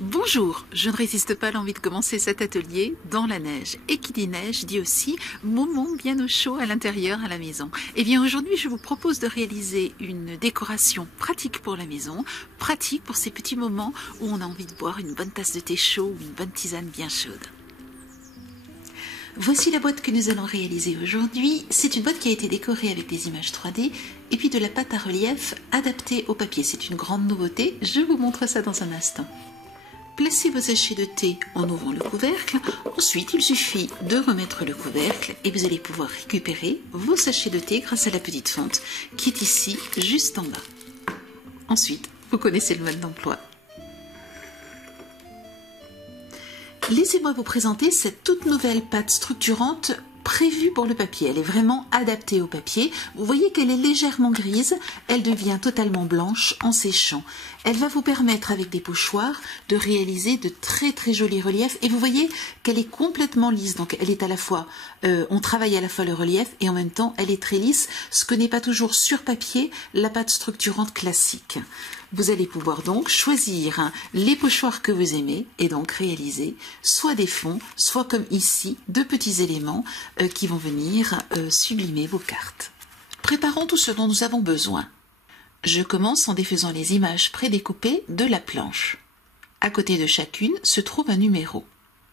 Bonjour, je ne résiste pas à l'envie de commencer cet atelier dans la neige. Et qui dit neige dit aussi moment bien au chaud à l'intérieur à la maison. Et bien aujourd'hui je vous propose de réaliser une décoration pratique pour la maison, pratique pour ces petits moments où on a envie de boire une bonne tasse de thé chaud ou une bonne tisane bien chaude. Voici la boîte que nous allons réaliser aujourd'hui. C'est une boîte qui a été décorée avec des images 3D et puis de la pâte à relief adaptée au papier. C'est une grande nouveauté, je vous montre ça dans un instant. Placez vos sachets de thé en ouvrant le couvercle. Ensuite, il suffit de remettre le couvercle et vous allez pouvoir récupérer vos sachets de thé grâce à la petite fente qui est ici, juste en bas. Ensuite, vous connaissez le mode d'emploi. Laissez-moi vous présenter cette toute nouvelle pâte structurante prévue pour le papier. Elle est vraiment adaptée au papier. Vous voyez qu'elle est légèrement grise, elle devient totalement blanche en séchant. Elle va vous permettre avec des pochoirs de réaliser de très jolis reliefs et vous voyez qu'elle est complètement lisse. Donc elle est à la fois, on travaille à la fois le relief et en même temps elle est très lisse, ce que n'est pas toujours sur papier la pâte structurante classique. Vous allez pouvoir donc choisir les pochoirs que vous aimez et donc réaliser soit des fonds, soit comme ici, deux petits éléments qui vont venir sublimer vos cartes. Préparons tout ce dont nous avons besoin. Je commence en défaisant les images prédécoupées de la planche. À côté de chacune se trouve un numéro.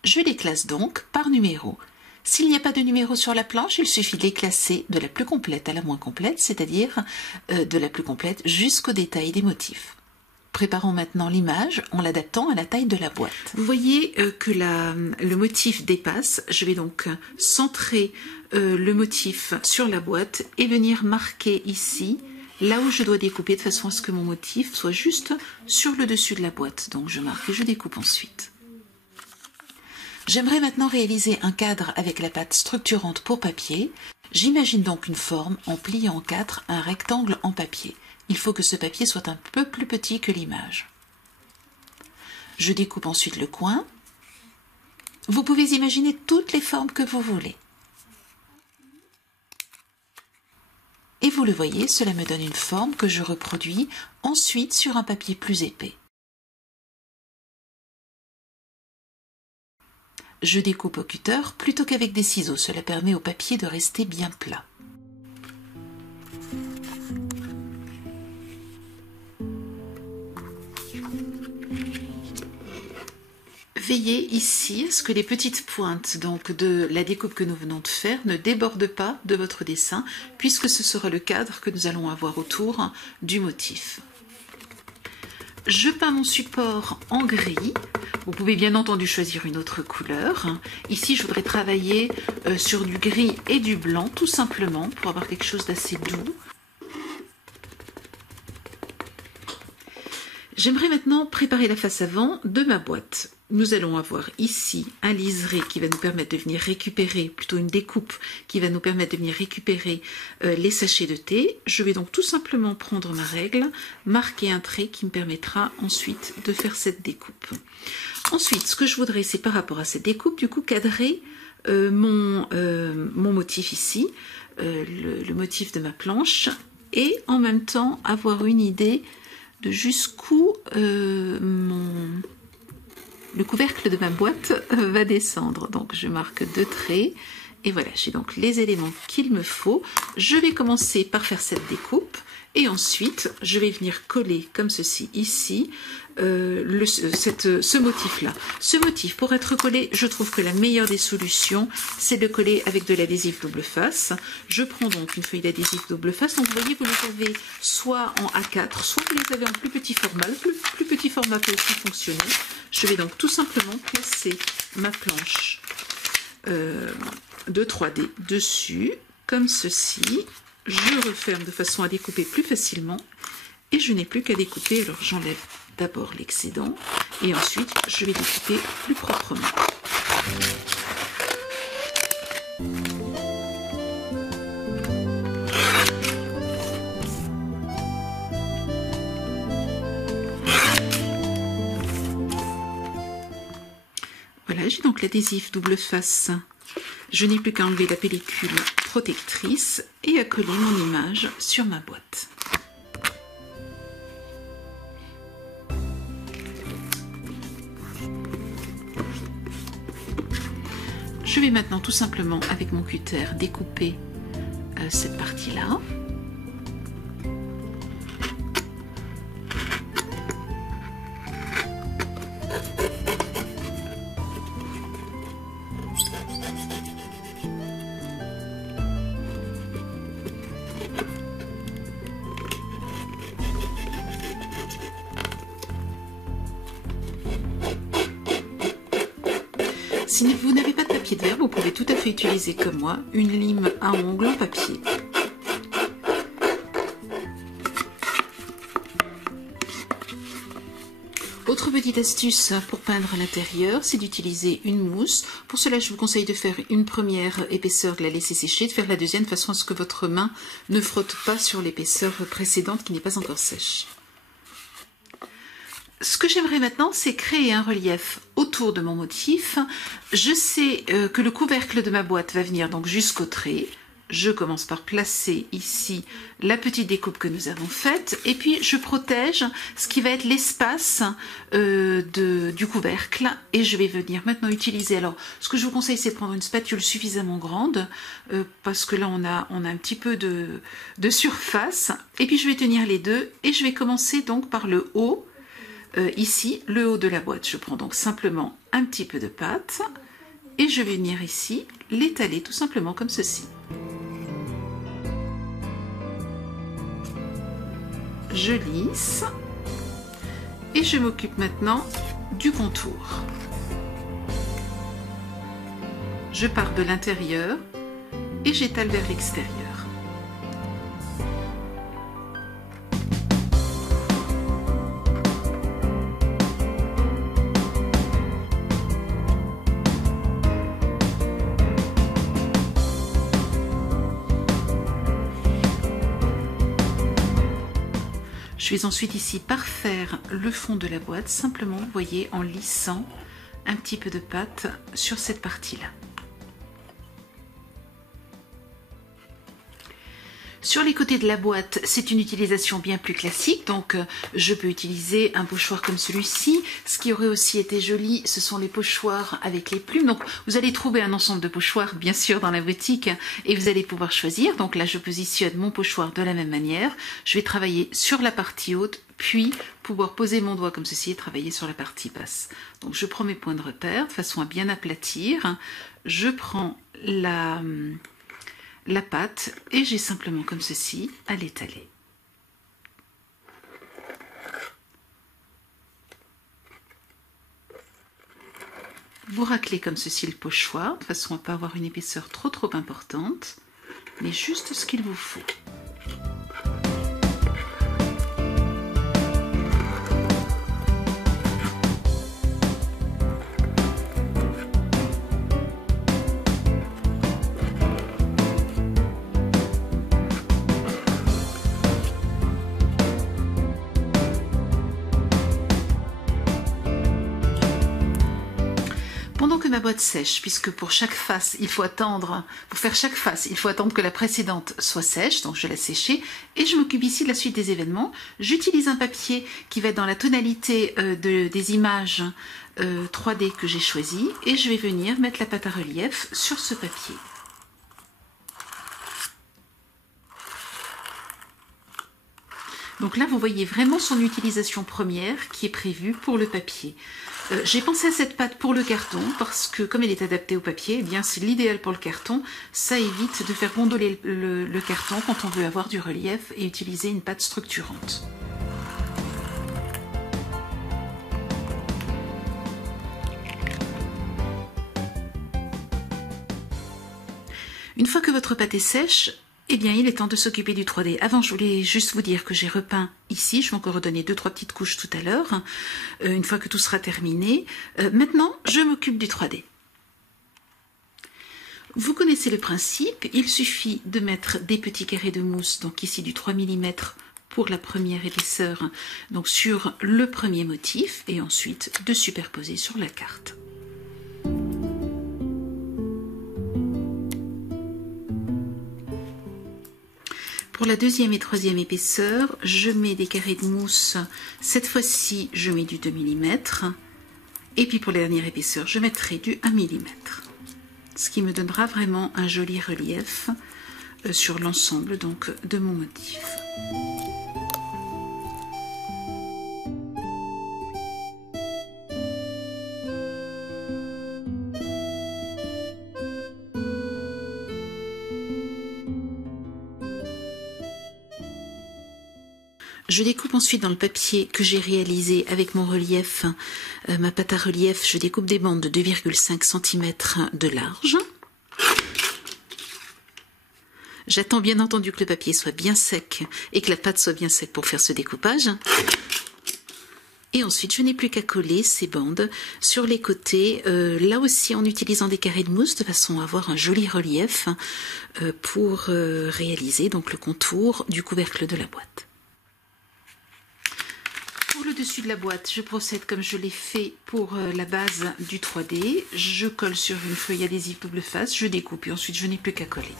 Je les classe donc par numéro. S'il n'y a pas de numéro sur la planche, il suffit de les classer de la plus complète à la moins complète, c'est-à-dire de la plus complète jusqu'au détail des motifs. Préparons maintenant l'image en l'adaptant à la taille de la boîte. Vous voyez que le motif dépasse. Je vais donc centrer le motif sur la boîte et venir marquer ici, là où je dois découper, de façon à ce que mon motif soit juste sur le dessus de la boîte. Donc je marque et je découpe ensuite. J'aimerais maintenant réaliser un cadre avec la pâte structurante pour papier. J'imagine donc une forme en pliant en quatre un rectangle en papier. Il faut que ce papier soit un peu plus petit que l'image. Je découpe ensuite le coin. Vous pouvez imaginer toutes les formes que vous voulez. Et vous le voyez, cela me donne une forme que je reproduis ensuite sur un papier plus épais. Je découpe au cutter plutôt qu'avec des ciseaux, cela permet au papier de rester bien plat. Veillez ici à ce que les petites pointes donc, de la découpe que nous venons de faire ne débordent pas de votre dessin, puisque ce sera le cadre que nous allons avoir autour du motif. Je peins mon support en gris. Vous pouvez bien entendu choisir une autre couleur. Ici, je voudrais travailler sur du gris et du blanc, tout simplement, pour avoir quelque chose d'assez doux. J'aimerais maintenant préparer la face avant de ma boîte. Nous allons avoir ici un liseré qui va nous permettre de venir récupérer, plutôt une découpe qui va nous permettre de venir récupérer les sachets de thé. Je vais donc tout simplement prendre ma règle, marquer un trait qui me permettra ensuite de faire cette découpe. Ensuite, ce que je voudrais, c'est par rapport à cette découpe, du coup, cadrer mon motif ici, le motif de ma planche, et en même temps avoir une idée de jusqu'où le couvercle de ma boîte va descendre. Donc je marque deux traits et voilà, j'ai donc les éléments qu'il me faut. Je vais commencer par faire cette découpe et ensuite je vais venir coller comme ceci ici ce motif là. Ce motif, pour être collé, je trouve que la meilleure des solutions c'est de coller avec de l'adhésif double face. Je prends donc une feuille d'adhésif double face. Donc vous voyez, vous les avez soit en A4, soit vous les avez en plus petit format. Le plus petit format peut aussi fonctionner. Je vais donc tout simplement placer ma planche de 3D dessus, comme ceci. Je referme de façon à découper plus facilement et je n'ai plus qu'à découper. Alors j'enlève d'abord l'excédent et ensuite je vais découper plus proprement. Voilà, j'ai donc l'adhésif double face. Je n'ai plus qu'à enlever la pellicule protectrice et à coller mon image sur ma boîte. Je vais maintenant tout simplement avec mon cutter découper cette partie-là. Si vous n'avez pas de papier de verre, vous pouvez tout à fait utiliser comme moi une lime à ongles en papier. Autre petite astuce pour peindre l'intérieur, c'est d'utiliser une mousse. Pour cela, je vous conseille de faire une première épaisseur, de la laisser sécher, de faire la deuxième de façon à ce que votre main ne frotte pas sur l'épaisseur précédente qui n'est pas encore sèche. Ce que j'aimerais maintenant, c'est créer un relief autour de mon motif. Je sais que le couvercle de ma boîte va venir donc jusqu'au trait. Je commence par placer ici la petite découpe que nous avons faite et puis je protège ce qui va être l'espace du couvercle et je vais venir maintenant utiliser. Alors, ce que je vous conseille, c'est de prendre une spatule suffisamment grande parce que là, on a un petit peu de surface. Et puis, je vais tenir les deux et je vais commencer donc par le haut. Ici, le haut de la boîte, je prends donc simplement un petit peu de pâte et je vais venir ici l'étaler tout simplement comme ceci. Je lisse et je m'occupe maintenant du contour. Je pars de l'intérieur et j'étale vers l'extérieur. Je vais ensuite ici parfaire le fond de la boîte, simplement, vous voyez, en lissant un petit peu de pâte sur cette partie-là. Sur les côtés de la boîte, c'est une utilisation bien plus classique, donc je peux utiliser un pochoir comme celui-ci. Ce qui aurait aussi été joli, ce sont les pochoirs avec les plumes. Donc vous allez trouver un ensemble de pochoirs, bien sûr, dans la boutique et vous allez pouvoir choisir. Donc là, je positionne mon pochoir de la même manière. Je vais travailler sur la partie haute, puis pouvoir poser mon doigt comme ceci et travailler sur la partie basse. Donc je prends mes points de repère de façon à bien aplatir. Je prends la pâte et j'ai simplement comme ceci à l'étaler. Vous raclez comme ceci le pochoir de façon à ne pas avoir une épaisseur trop importante, mais juste ce qu'il vous faut. Pendant que ma boîte sèche, puisque pour chaque face, il faut attendre, pour faire chaque face, il faut attendre que la précédente soit sèche, donc je vais la sécher, et je m'occupe ici de la suite des événements. J'utilise un papier qui va être dans la tonalité des images 3D que j'ai choisi, et je vais venir mettre la pâte à relief sur ce papier. Donc là, vous voyez vraiment son utilisation première qui est prévue pour le papier. J'ai pensé à cette pâte pour le carton parce que comme elle est adaptée au papier, eh bien c'est l'idéal pour le carton. Ça évite de faire gondoler le carton quand on veut avoir du relief et utiliser une pâte structurante. Une fois que votre pâte est sèche, eh bien, il est temps de s'occuper du 3D. Avant, je voulais juste vous dire que j'ai repeint ici. Je vais encore redonner 2-3 petites couches tout à l'heure, une fois que tout sera terminé. Maintenant, je m'occupe du 3D. Vous connaissez le principe. Il suffit de mettre des petits carrés de mousse, donc ici du 3 mm pour la première épaisseur, donc sur le premier motif, et ensuite de superposer sur la carte. Pour la deuxième et troisième épaisseur, je mets des carrés de mousse. Cette fois-ci, je mets du 2 mm. Et puis pour la dernière épaisseur, je mettrai du 1 mm. ce qui me donnera vraiment un joli relief sur l'ensemble donc de mon motif. Je découpe ensuite dans le papier que j'ai réalisé avec mon relief, ma pâte à relief, je découpe des bandes de 2,5 cm de large. J'attends bien entendu que le papier soit bien sec et que la pâte soit bien sec pour faire ce découpage. Et ensuite, je n'ai plus qu'à coller ces bandes sur les côtés, là aussi en utilisant des carrés de mousse de façon à avoir un joli relief pour réaliser donc le contour du couvercle de la boîte. Pour le dessus de la boîte, je procède comme je l'ai fait pour la base du 3D. Je colle sur une feuille adhésive double face, je découpe et ensuite je n'ai plus qu'à coller.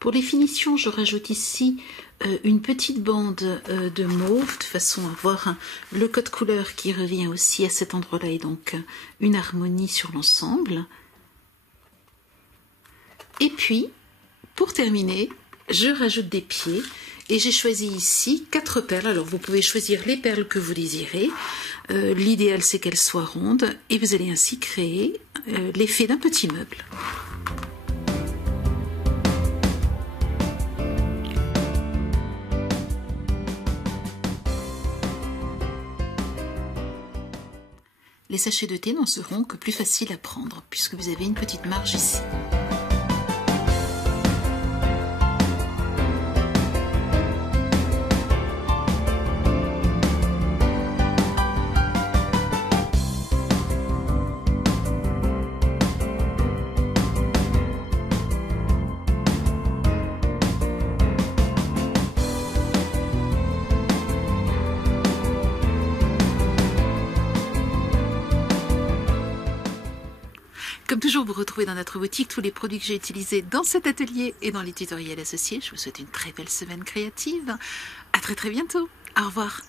Pour les finitions, je rajoute ici une petite bande de mauve de façon à avoir le code couleur qui revient aussi à cet endroit-là et donc une harmonie sur l'ensemble. Et puis, pour terminer, je rajoute des pieds et j'ai choisi ici 4 perles. Alors vous pouvez choisir les perles que vous désirez. L'idéal c'est qu'elles soient rondes et vous allez ainsi créer l'effet d'un petit meuble. Les sachets de thé n'en seront que plus faciles à prendre puisque vous avez une petite marge ici. Comme toujours, vous retrouvez dans notre boutique tous les produits que j'ai utilisés dans cet atelier et dans les tutoriels associés. Je vous souhaite une très belle semaine créative. À très bientôt. Au revoir.